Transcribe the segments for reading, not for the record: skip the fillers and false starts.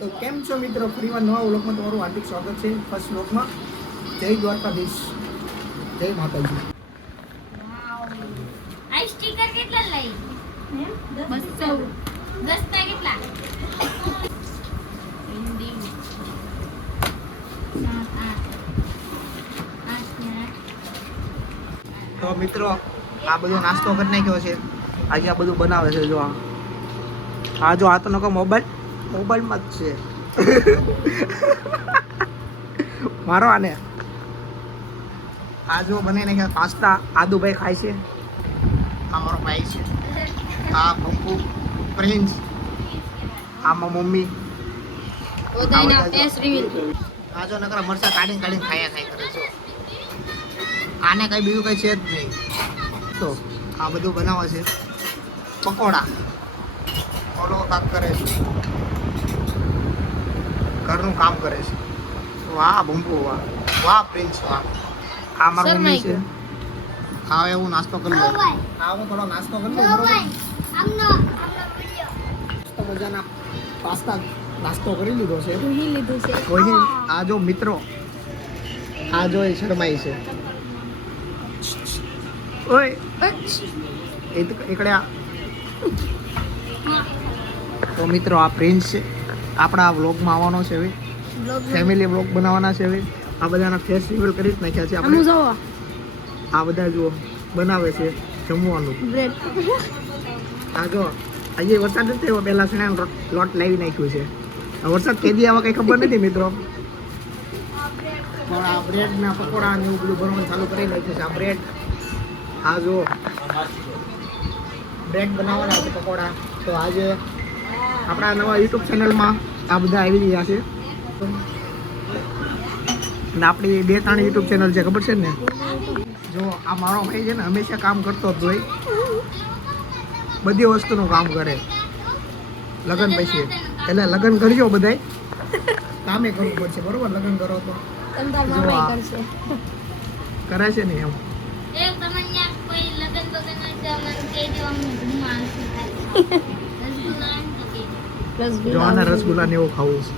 તો કેમ છો મિત્રો, ફરીવાર નવા વ્લોગમાં તમારું હાર્દિક સ્વાગત છે. ફર્સ્ટ વ્લોગમાં જય દ્વારકાધીશ, જય માતાજી. આ સ્ટીકર કેટલા લઈ? 200. 10 કા કેટલા? એન્ડિંગ 7 8 તો મિત્રો આ બધો નાસ્તો કરી નાખ્યો છે. આજે આ બધું બનાવે છે. જો આ જો આ તો નકો મોબાઈલમાં જ છે. મારો આને આ જો બનાવી નાખ્યા પાસ્તા. આદુભાઈ ખાય છે. આ મારો ભાઈ છે. આ પંપુ પ્રિન્સ. આમાં મમ્મી. ઓદાઈના ફેસ રિવીલ. આ જો નકરા મરચા કાઢીને ખાય કરે છે. આને કઈ બીજું કઈ છે જ નહીં. તો આ બધું બનાવે છે. પકોડા ઓલો કાક કરે છે, ઘરનું કામ કરે છે. વાહ બમ્બુ, વાહ વાહ પ્રિન્સ, વાહ. આ મારી મમ્મી છે. હા એવું નાસ્તો કરી લો. હા હું થોડો નાસ્તો કરી લઉં. બરોબર તો મજાના પાસ્તા નાસ્તો કરી લીધો છે. આ જો મિત્રો, આ જો એ શરમાઈ છે. ઓય એકડે તો મિત્રો આ પ્રિન્સ છે. આપણા વ્લોગમાં આવવાનો છે. હવે ફેમિલી વ્લોગ બનાવવાના છે. હવે આ બધાના ફેસ રિવીલ કરી જ નાખ્યા છે આપણે. આ બધા જો બનાવે છે જમવાનું. આ જો આજે વરસાદ નથી થયો, પહેલા છે ને લોટ લાવી નાખ્યું છે. વરસાદ કેદી આવા કઈ ખબર નથી મિત્રો. પણ આ બ્રેડના પકોડા ને એવું બધું બનાવવાનું ચાલુ કરી નાખ્યું છે. આ બ્રેડ, આ જો બ્રેડ બનાવવાના છે પકોડા. તો આજે આપણા નવા યુટ્યુબ ચેનલમાં આ બધા આવી રહ્યા છે. અને આપણી 2-3 યુટ્યુબ ચેનલ છે, ખબર છે ને. જો આ મારો ભાઈ છે ને હંમેશા કામ કરતો જ હોય, બધી વસ્તુનું કામ કરે લગ્ન પછી. એટલે લગ્ન કરજો બધાય, કામે કરવું પડશે બરોબર. લગ્ન કરો તો કરે છે ને એમ. એક તમને કોઈ લગન બગન હોય તો મને કહેજો, અમને ઘુમા આવશે. જો આના રસગુલ્લા ને એવું ખાવું છે.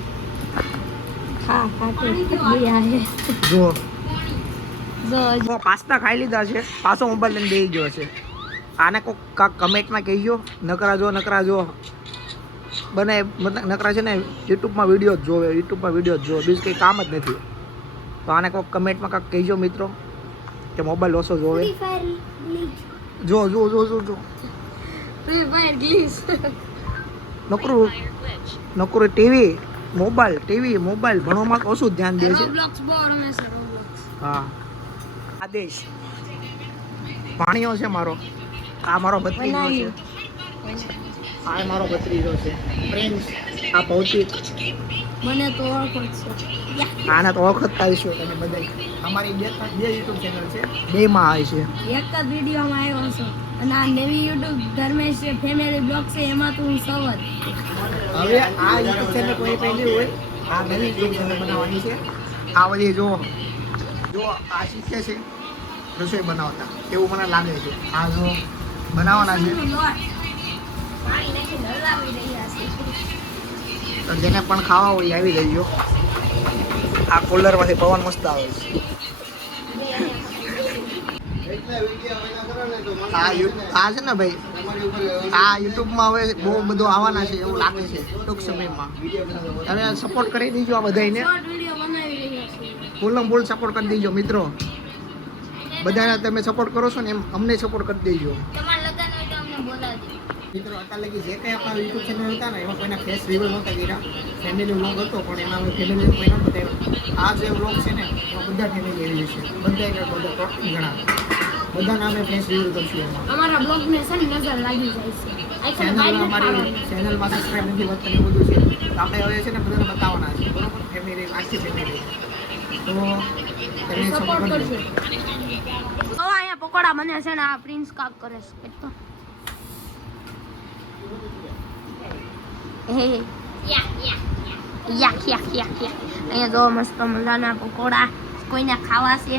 જો પાસ્તા ખાઈ લીધા છે, પાછો મોબાઈલ લઈને બેસી ગયો છે. આને કોઈ કાંક કમેન્ટમાં કહેજો. નકરા જો બને નકરા છે ને યુટ્યુબમાં વિડીયો જ જોવે, બીજું કંઈ કામ જ નથી. તો આને કોઈ કમેન્ટમાં કાંક કહેજો મિત્રો કે મોબાઈલ ઓછો જોવે. જો નકરું ટીવી મોબાઈલ ભણવામાં ઓછું ધ્યાન દે છે. હા આદેશ ભાણિયો છે મારો. આ મારો ભત્રીજો છે. આ મારો ભત્રીજો છે પ્રિન્સ. આ ભૌતિક. મને તો ઓળખો છે. આને તો ઓળખતા હશો તમે બધા. અમારી બે યુટ્યુબ ચેનલ છે, બેમાં આવે છે. એક જ વિડીયોમાં આવ્યો છું અને આ નવી યુટ્યુબ ધર્મેશ ફેમિલી બ્લોગ છે, એમાં તો હું સૌ જ. હવે આ યુટ્યુબ ચેનલ કોઈ પહેલી હોય, આ નવી યુટ્યુબ ચેનલ બનાવવાની છે. આ બધી જો આ શીખે છે રસોઈ બનાવતા, એવું મને લાગે છે. આ જો બનાવવાના છે. તો જેને પણ ખાવા હોય આવી જજો. આ કુલરમાંથી પવન મસ્ત આવે છે. આ છે ને ભાઈ, આ યુટ્યુબમાં હવે બહુ બધું આવવાના છે એવું લાગે છે ટૂંક સમયમાં. તમે સપોર્ટ કરી દીજો આ બધાને, ફૂલ સપોર્ટ કરી દેજો મિત્રો. બધાને તમે સપોર્ટ કરો છો ને એમ અમને સપોર્ટ કરી દેજો મિત્રો. અત્યારે લગી જે કંઈ આપણા યુટ્યુબ ચેનલ હતા ને એમાં કોઈના ફેસ રિવીલ નહોતા કર્યા. ફેમિલી વ્લોગ હતો પણ એમાં અમે ફેમિલી કોઈ ન બતાવ્યો. આ જે વ્લોગ છે ને એમાં બધા ફેમિલી એવી છે, બધા ઘણા બધાના અમે ફેસ રિવીલ કરશું. એમાં અમારા બ્લોગને છે ને નજર લાગી જાય છે. અમારી ચેનલમાં સબસ્ક્રાઈબ નથી વધતું એવું બધું છે. તો આપણે હવે છે ને બધાને બતાવવાના છે બરોબર. ફેમિલી આખી ફેમિલી. તો તમે સપોર્ટ કરજો. તો અહીંયા પકોડા બને છે ને આ પ્રિન્સ કાક કરે છે. તો અહીંયા જો મસ્ત મજાના પકોડા. કોઈને ખાવા છે?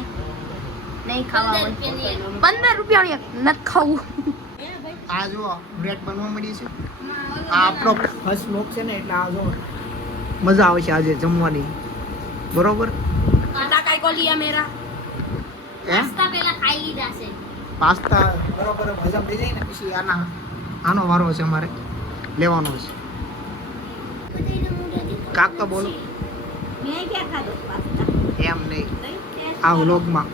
નહીં ખાવા હોય 15 રૂપિયા નથી ખાવું. આ જો બ્રેડ બનવા મળી છે. આ આપણો ફર્સ્ટ વ્લોગ છે ને એટલે આ જો મજા આવશે આજે જમવાની, બરોબર? કાટા કાઈ કો લિયા મેરા હે પાસ્તા પહેલા ખાઈ લીધા છે. પાસ્તા બરોબર હજમ થઈ જાય ને પછી આનો વારો છે અમારે લેવાનો છે. કાક તો બોલો. મેં ક્યાં ખાધો પાસ્તા? એમ નહીં, આ વ્લોગનું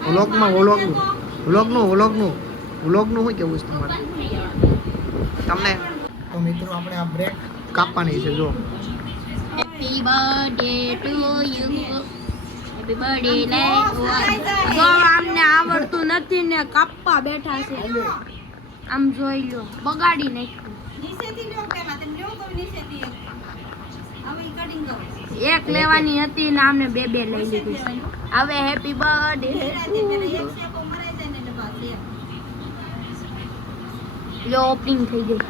શું કેવું છે તમારે? તમને તો મિત્રો આપણે આ બ્રેડ કાપવાની છે. જો happy birthday to you, happy birthday જો આમને આવડતું નથી ને કાપવા બેઠા છે. આમ જોઈ લો, બગાડી નાખ્યું. એક લેવાની હતી ને આમને બે લઈ લીધી. હવે હેપી બર્થડે જો ઓપનિંગ થઈ ગઈ.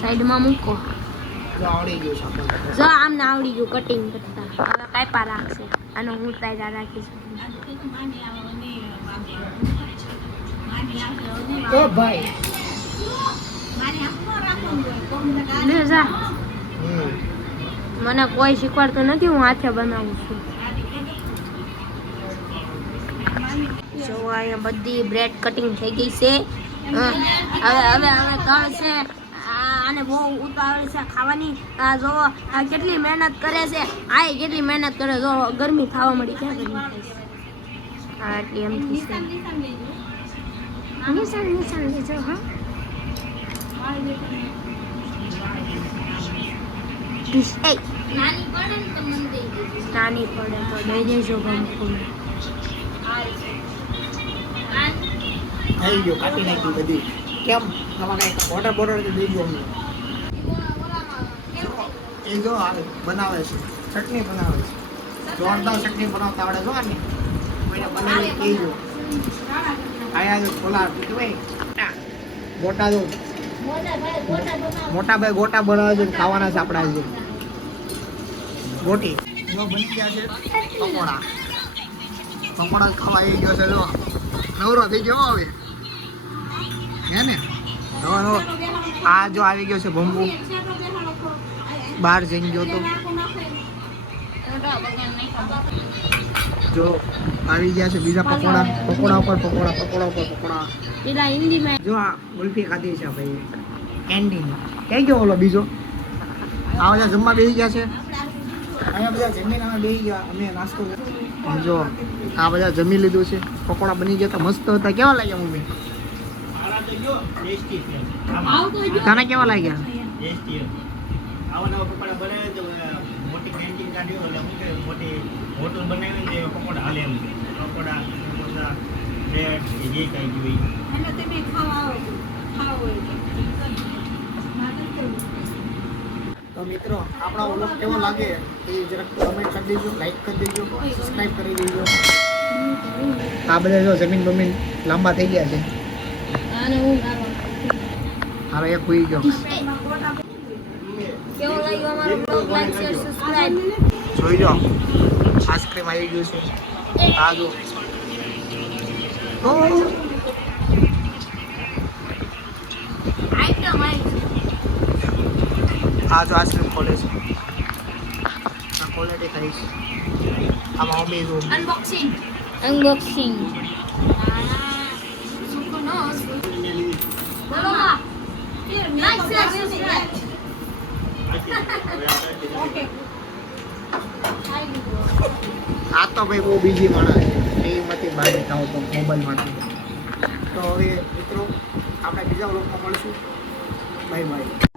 સાઈડમાં મૂકો. જો આવડી ગયું છે આપણને. જો આમને આવડી ગયું કટિંગ કરતા. હવે કાપા રાખશે. આનો હું તાયરા રાખીશ. તો ભાઈ લે જા. મને કોઈ શીખવાડતું નથી, હું હાથે બનાવું છું. જો અહીંયા બધી બ્રેડ કટિંગ થઈ ગઈ છે. હવે તળ છે. આને બહુ ઉતાવળ છે ખાવાની. આ જો આ કેટલી મહેનત કરે છે. આ કેટલી મહેનત કરે. જો ગરમી ખાવા મળી. ક્યાં ગરમી થાય છે? હા એટલી એમ થઈ છે. નિશાન લેજો. હા નાની પડે તો દઈ દેજો ગમતું. થઈ ગયો, કાપી નાખી બધી. કેમ તમારે ઓર્ડર દઈ દો અમને. એ જો બનાવે છે, ચટણી બનાવે છે. જોરદાર ચટણી બનાવતા આવડે. જો આને કોઈને બનાવી કહેજો. આયા જો ખોલા ગોટા જો મોટા ભાઈ ગોટા બનાવે છે, ખાવાના છે આપણા આજે ગોટી. જો બની ગયા છે પકોડા. પકોડા ખાવા આવી ગયો છે. જો નવરો થઈ ગયો હવે, હે ને? હવે આ જો આવી ગયો છે બંબુ, બહાર જઈને ગયો તો. જો આવી ગયા છે બીજા પકોડા. પકોડા ઉપર પકોડા. પેલા હિન્દીમાં જો આ ગુલ્ફી ખાધી છે ભાઈ, કેન્ડી. ક્યાં ગયો ઓલો બીજો? આ બધા જમવા બેસી ગયા છે. અહીંયા બધા જમીને અમે બેસી ગયા. અમે નાસ્તો જો આ બધા જમી લીધું છે. પકોડા બની ગયા તો મસ્ત હતા. કેવા લાગ્યા મમ્મી? તને કેવા લાગ્યા? હોટલ બનાવી ને પકોડા હાલે એમ છે. પકોડા સમોસા બ્રેડ કે જે કઈ જોઈ એટલે તમે ખાવો તો મિત્રો આપણા વ્લોગ કેવો લાગે એ જરાક કમેન્ટ કરી દેજો, લાઈક કરી દેજો, સબસ્ક્રાઇબ કરી દેજો. આ બધા જો જમીન લાંબા થઈ ગયા છે. હારો એક હોઈ ગયો. કેવો લાગ્યો અમારો બ્લોગ? Like share subscribe. જોઈ લો આઈસ્ક્રીમ આવી ગયું છે. આ જો આ જો આઈસ્ક્રીમ ખોલે છે. આ ક્વોલિટી થઈ છે. આમાં અમે જો અનબોક્સિંગ બોલો માં. Like share subscribe. આ તો ભાઈ બહુ બીજી માણસ છે. એમાંથી બહાર નીકળો તો મોબાઈલમાંથી. તો હવે મિત્રો આપણે બીજા વ્લોગમાં મળશું. Bye bye.